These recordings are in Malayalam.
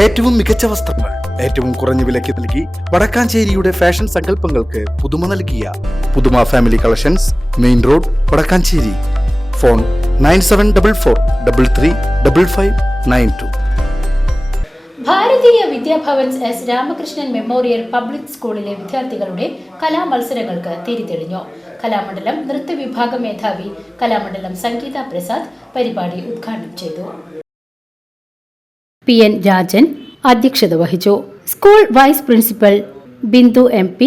ഏറ്റവും മികച്ച വസ്ത്രങ്ങൾ ഏറ്റവും കുറഞ്ഞ വിലയ്ക്ക് നൽകി വടക്കാഞ്ചേരിയുടെ ഫാഷൻ സങ്കല്പങ്ങൾക്ക് പുതുമ നൽകിയ പുതുമ family collections, main road, Vadakkanchery. Phone 9744335592. Bharatiya Vidyabhavan's S Ramakrishnan memorial public സ്കൂളിലെ വിദ്യാർത്ഥികളുടെ കലാമത്സരങ്ങൾക്ക് തിരിതെളിഞ്ഞു. കലാമണ്ഡലം നൃത്തവിഭാഗം മേധാവി കലാമണ്ഡലം സംഗീത പ്രസാദ് പരിപാടി ഉദ്ഘാടനം ചെയ്തു. PN രാജൻ അധ്യക്ഷത വഹിച്ചു. School vice principal Bindu MP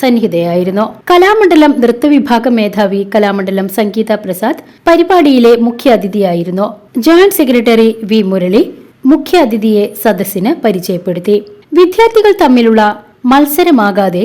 സന്നിഹിതയായിരുന്നു. കലാമണ്ഡലം നൃത്തവിഭാഗം മേധാവി കലാമണ്ഡലം സംഗീത പ്രസാദ് പരിപാടിയിലെ മുഖ്യാതിഥിയായിരുന്നു. ജോയിന്റ് സെക്രട്ടറി V മുരളി മുഖ്യാതിഥിയെ സദസ്സിന് പരിചയപ്പെടുത്തി. വിദ്യാർത്ഥികൾ തമ്മിലുള്ള മത്സരമാകാതെ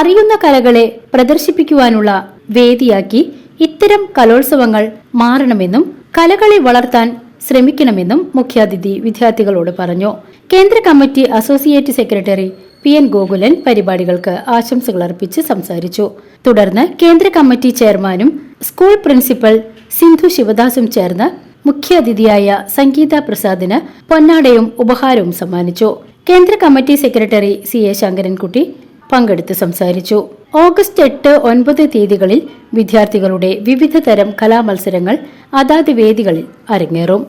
അറിയുന്ന കലകളെ പ്രദർശിപ്പിക്കുവാനുള്ള വേദിയാക്കി ഇത്തരം കലോത്സവങ്ങൾ മാറണമെന്നും കലകളെ വളർത്താൻ ശ്രമിക്കണമെന്നും മുഖ്യാതിഥി വിദ്യാർത്ഥികളോട് പറഞ്ഞു. കേന്ദ്ര committee associate secretary PN Gokulan പരിപാടികൾക്ക് ആശംസകൾ അർപ്പിച്ച് സംസാരിച്ചു. തുടർന്ന് കേന്ദ്ര കമ്മിറ്റി ചെയർമാനും സ്കൂൾ പ്രിൻസിപ്പൽ സിന്ധു ശിവദാസും ചേർന്ന് മുഖ്യാതിഥിയായ സംഗീത പ്രസാദിന് പൊന്നാടയും ഉപഹാരവും സമ്മാനിച്ചു. കേന്ദ്ര കമ്മിറ്റി സെക്രട്ടറി CA ശങ്കരൻകുട്ടി പങ്കെടുത്ത് സംസാരിച്ചു. ഓഗസ്റ്റ് 8, 9 തീയതികളിൽ വിദ്യാർത്ഥികളുടെ വിവിധ തരം കലാമത്സരങ്ങൾ അതാത് വേദികളിൽ അരങ്ങേറും.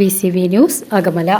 VCV news Akamala.